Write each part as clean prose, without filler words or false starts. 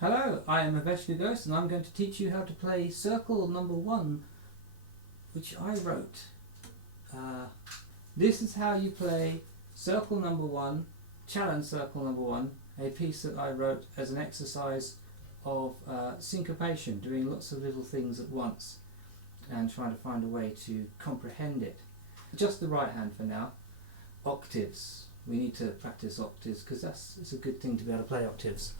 Hello, I am Eveshka and I'm going to teach you how to play circle number 1, which I wrote. This is how you play circle number 1, Challen circle number 1, a piece that I wrote as an exercise of syncopation, doing lots of little things at once and trying to find a way to comprehend it. Just the right hand for now. Octaves. We need to practice octaves because it's a good thing to be able to play octaves.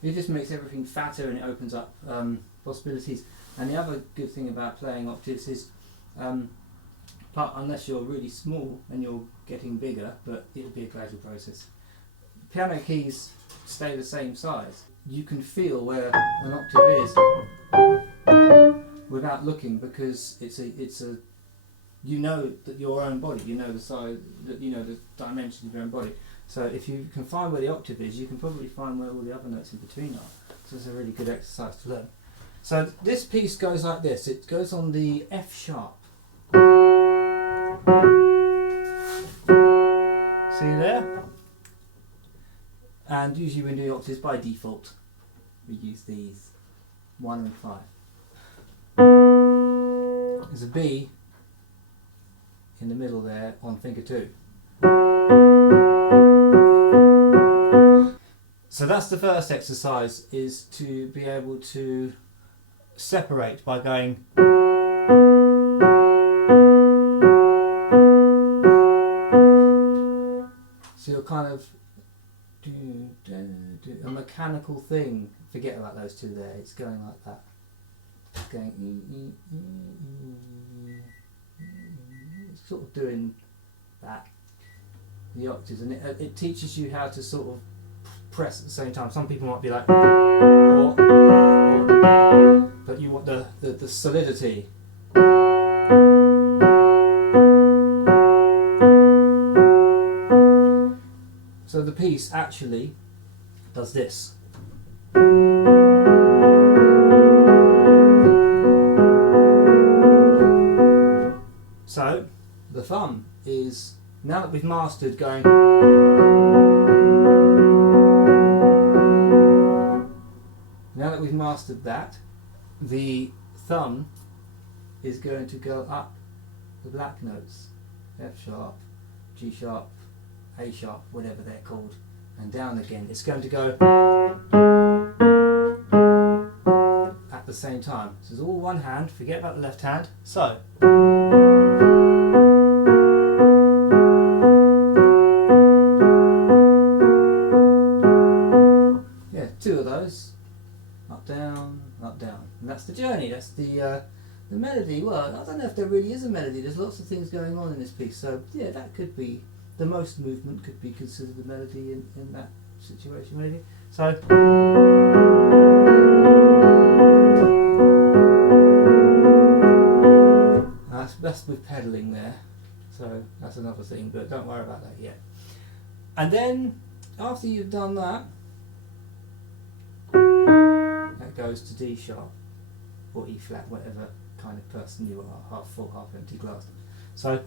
It just makes everything fatter and it opens up possibilities. And the other good thing about playing octaves is, unless you're really small and you're getting bigger, but it'll be a gradual process. Piano keys stay the same size. You can feel where an octave is without looking, because it's a you know that your own body, you know the size, you know the dimensions of your own body. So if you can find where the octave is, you can probably find where all the other notes in between are. So it's a really good exercise to learn. So this piece goes like this. It goes on the F sharp. See there? And usually when doing octaves by default, we use these 1 and 5. There's a B in the middle there on finger 2. So that's the first exercise, is to be able to separate by going so you're kind of do a mechanical thing. Forget about those two there, it's going like that. It's going it's sort of doing that, the octaves, and it teaches you how to sort of press at the same time. Some people might be like or, but you want the solidity. So the piece actually does this. So the thumb is, now that we've mastered going, now that we've mastered that, the thumb is going to go up the black notes, F sharp, G sharp, A sharp, whatever they're called, and down again. It's going to go at the same time. So it's all one hand, forget about the left hand. So yeah, 2 of those. Up, down, and that's the journey. That's the melody. Well, I don't know if there really is a melody. There's lots of things going on in this piece. So yeah, that could be the most movement could be considered a melody in that situation, maybe. So that's with pedalling there. So that's another thing, but don't worry about that yet. And then after you've done that, that goes to D sharp or E flat, whatever kind of person you are, half full, half empty glass. So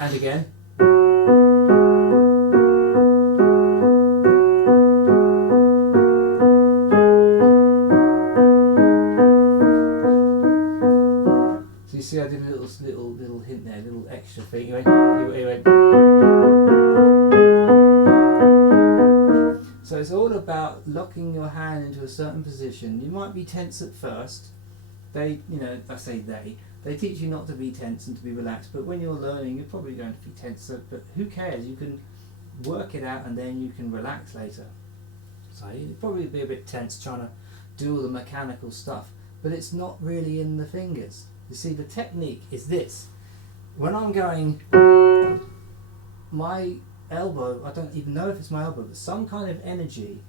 and again. So you see, I did a little hint there, a little extra thing. You went. So it's all about locking your hand into a certain position. You might be tense at first. I say they teach you not to be tense and to be relaxed, but when you're learning, you're probably going to be tense. But who cares? You can work it out and then you can relax later. So you'll probably be a bit tense trying to do all the mechanical stuff, but it's not really in the fingers. You see, the technique is this. When I'm going, my elbow, I don't even know if it's my elbow, but some kind of energy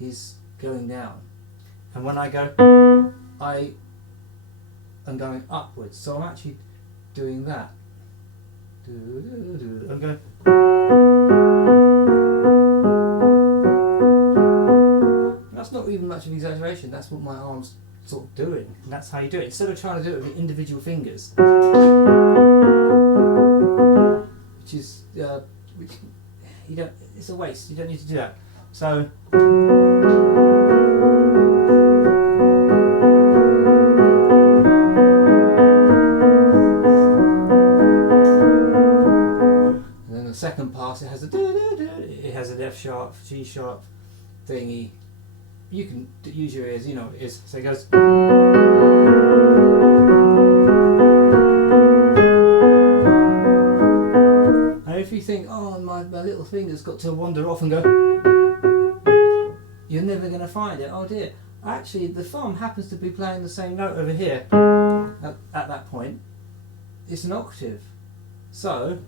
is going down. And when I go, I am going upwards. So I'm actually doing that. and go. That's not even much of an exaggeration. That's what my arm's sort of doing. And that's how you do it. Instead of trying to do it with individual fingers, which is which you don't. It's a waste. You don't need to do that. So. Second pass, it has a it has an F sharp, G sharp thingy. You can use your ears, you know what it is. So it goes. And if you think, oh, my little finger's got to wander off and go, you're never going to find it. Oh dear. Actually, the thumb happens to be playing the same note over here at that point. It's an octave. So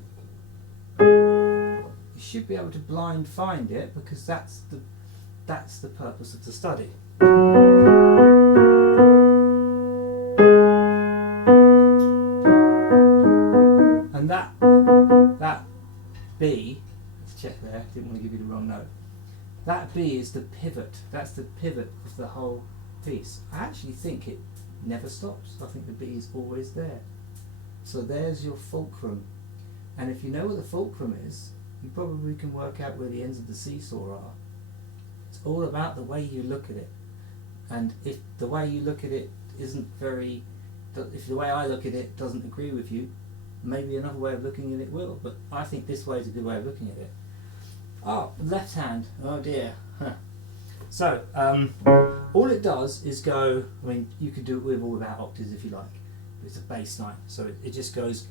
you should be able to blind find it, because that's the purpose of the study. And that B, let's check there, didn't want to give you the wrong note. That B is the pivot. That's the pivot of the whole piece. I actually think it never stops. I think the B is always there. So there's your fulcrum. And if you know what the fulcrum is, you probably can work out where the ends of the seesaw are. It's all about the way you look at it. And if the way you look at it isn't very, if the way I look at it doesn't agree with you, maybe another way of looking at it will. But I think this way is a good way of looking at it. Oh, left hand. Oh dear. Huh. So, all it does is go, I mean, you can do it with or without octaves if you like. But it's a bass line. So it just goes.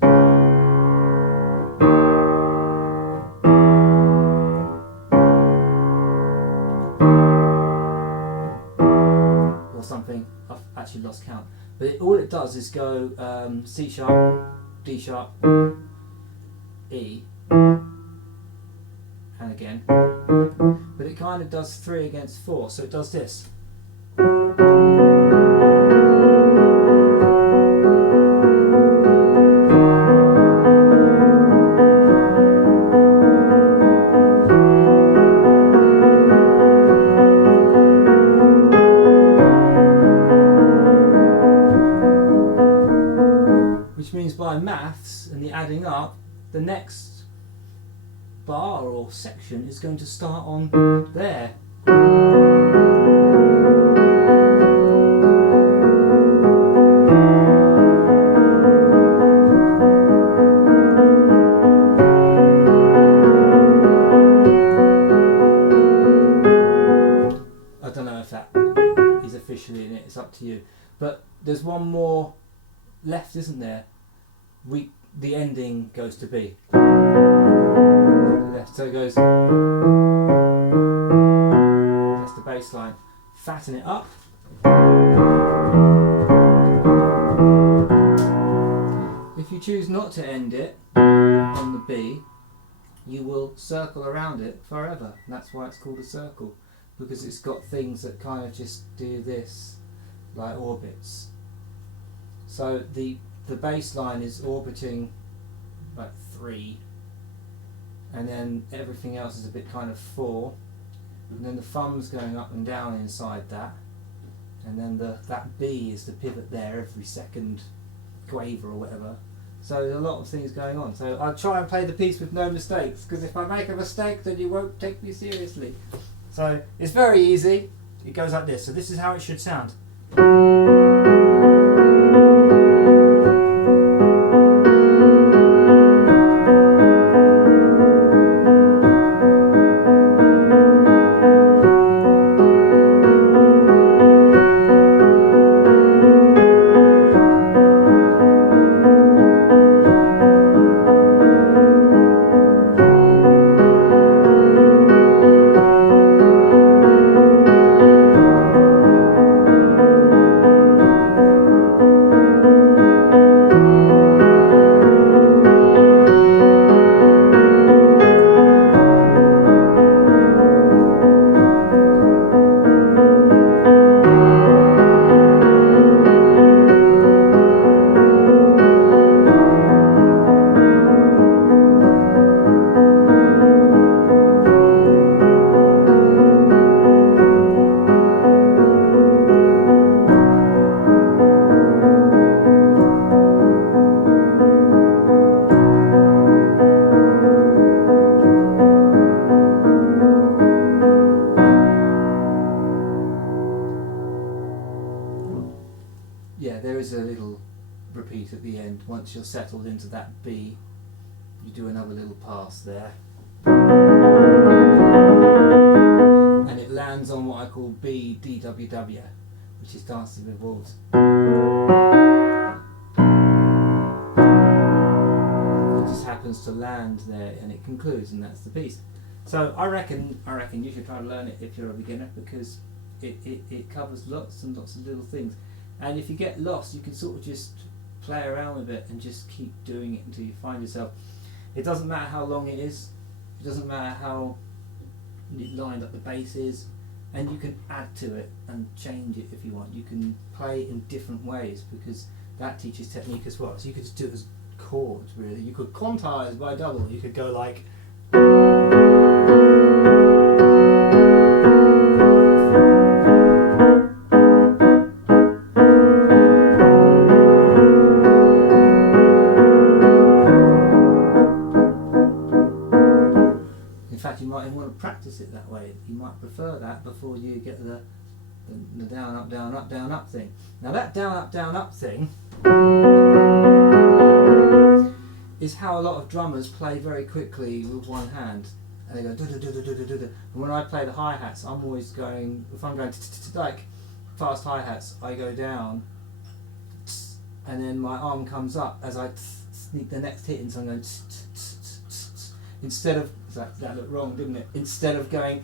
Something, I've actually lost count, but all it does is go C sharp, D sharp, E, and again, but it kind of does 3 against 4, so it does this. Which means by maths and the adding up, the next bar or section is going to start on there. I don't know if that is officially in it, it's up to you. But there's one more left, isn't there? The ending goes to B. Left, so it goes. That's the bass line. Fatten it up. If you choose not to end it on the B, you will circle around it forever. And that's why it's called a circle, because it's got things that kind of just do this, like orbits. So the bass line is orbiting like 3, and then everything else is a bit kind of 4, and then the thumb's going up and down inside that, and then that B is the pivot there every second quaver or whatever. So there's a lot of things going on. So I'll try and play the piece with no mistakes, because if I make a mistake then you won't take me seriously. So it's very easy. It goes like this. So this is how it should sound. into that B, you do another little pass there, and it lands on what I call B DWW, which is dancing with wolves. It just happens to land there, and it concludes, and that's the piece. So I reckon you should try to learn it if you're a beginner, because it covers lots and lots of little things. And if you get lost, you can sort of just play around with it and just keep doing it until you find yourself. It doesn't matter how long it is, it doesn't matter how lined up the bass is, and you can add to it and change it if you want. You can play in different ways, because that teaches technique as well. So you could just do it as chords, really. You could quantize by double. You could go like, in fact, you might even want to practice it that way. You might prefer that before you get the down, up, down, up, down, up thing. Now that down, up thing is how a lot of drummers play very quickly with one hand. And they go do do do do do do do. And when I play the hi-hats, I'm always going, if I'm going like fast hi-hats, I go down, and then my arm comes up as I sneak the next hit in, so I'm going instead of, that looked wrong, didn't it? Instead of going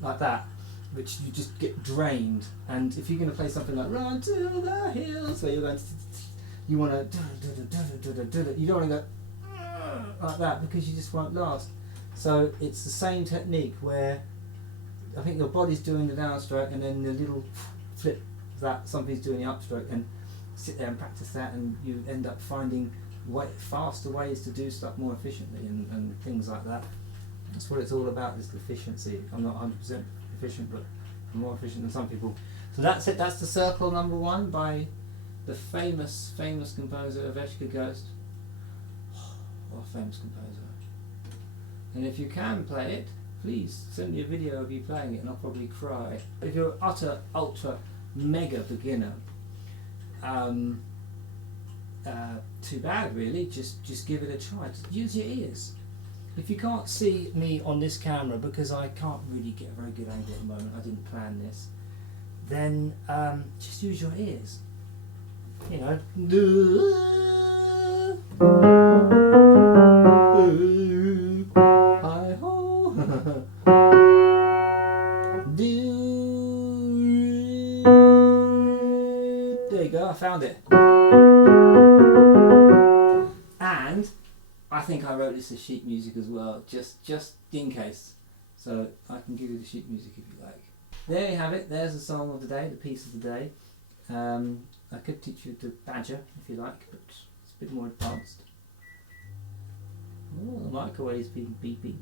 like that, which you just get drained. And if you're going to play something like Run to the Hills, where you're going, you want to, you don't want to go like that, because you just won't last. So it's the same technique, where I think your body's doing the downstroke, and then the little flip that somebody's doing the upstroke, and sit there and practice that, and you end up finding faster ways to do stuff more efficiently, and things like that. That's what it's all about, this efficiency. I'm not 100% efficient, but I'm more efficient than some people. So that's it. That's the Circle number 1 by the famous composer Eveshka Ghost. What a famous composer. And if you can play it, please send me a video of you playing it, and I'll probably cry. If you're utter, ultra, mega beginner, too bad really, just give it a try. Just use your ears. If you can't see me on this camera, because I can't really get a very good angle at the moment, I didn't plan this, then just use your ears. You know, hi ho, there you go, I found it. And I think I wrote this as sheet music as well, just in case. So I can give you the sheet music if you like. There you have it. There's the song of the day, the piece of the day. I could teach you the Badger if you like, but it's a bit more advanced. Oh, the microwave's been beeping.